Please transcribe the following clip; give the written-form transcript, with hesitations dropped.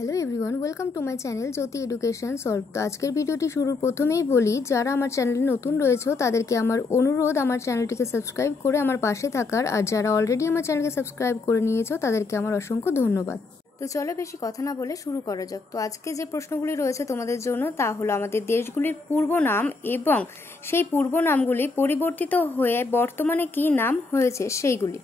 Hello everyone, welcome to my channel Jyoti education solve. তো আজকের ভিডিওটি শুরুর প্রথমেই বলি, যারা আমার চ্যানেলে নতুন রয়েছে তাদেরকে আমার অনুরোধ আমার চ্যানেলটিকে সাবস্ক্রাইব করে আমার পাশে থাকার, আর যারা অলরেডি আমার চ্যানেলকে সাবস্ক্রাইব করে নিয়েছো তাদেরকে আমার অসংখ্য ধন্যবাদ। তো চলো বেশি কথা না বলে শুরু করা যাক। তো আজকে যে প্রশ্নগুলি রয়েছে তোমাদের জন্য তা হলো আমাদের দেশগুলির পূর্ব নাম এবং সেই পূর্ব নামগুলি পরিবর্তিত হয়ে বর্তমানে কী নাম হয়েছে সেইগুলি।